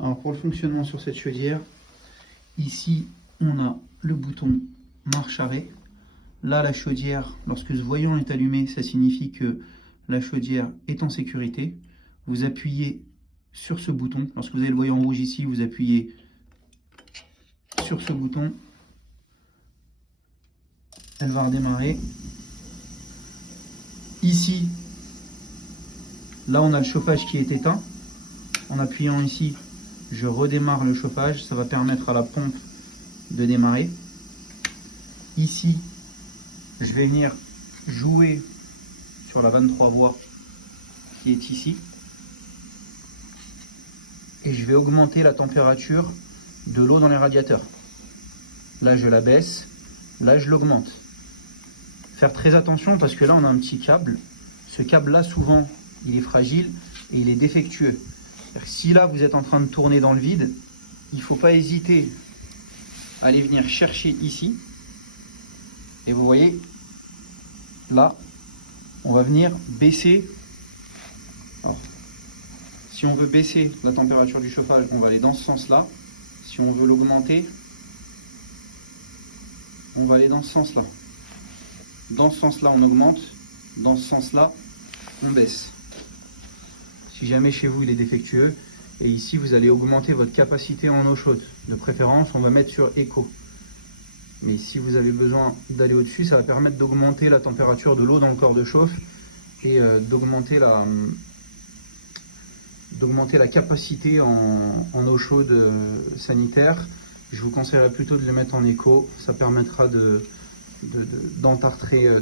Alors pour le fonctionnement sur cette chaudière, ici on a le bouton marche-arrêt. Là la chaudière, lorsque ce voyant est allumé, ça signifie que la chaudière est en sécurité. Vous appuyez sur ce bouton. Lorsque vous avez le voyant rouge ici, vous appuyez sur ce bouton. Elle va redémarrer. Ici, là on a le chauffage qui est éteint. En appuyant ici, je redémarre le chauffage. Ça va permettre à la pompe de démarrer. Ici, je vais venir jouer sur la 23 voies qui est ici. Et je vais augmenter la température de l'eau dans les radiateurs. Là, je la baisse. Là, je l'augmente. Faire très attention parce que là, on a un petit câble. Ce câble-là, souvent, il est fragile et il est défectueux. Si là, vous êtes en train de tourner dans le vide, il ne faut pas hésiter à aller venir chercher ici. Et vous voyez, là, on va venir baisser. Alors, si on veut baisser la température du chauffage, on va aller dans ce sens-là. Si on veut l'augmenter, on va aller dans ce sens-là. Dans ce sens-là, on augmente. Dans ce sens-là, on baisse. Si jamais chez vous, il est défectueux, et ici, vous allez augmenter votre capacité en eau chaude. De préférence, on va mettre sur Eco. Mais si vous avez besoin d'aller au-dessus, ça va permettre d'augmenter la température de l'eau dans le corps de chauffe et d'augmenter la capacité en eau chaude sanitaire. Je vous conseillerais plutôt de les mettre en Eco. Ça permettra de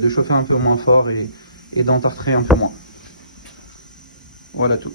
chauffer un peu moins fort et d'entartrer un peu moins. Voilà tout.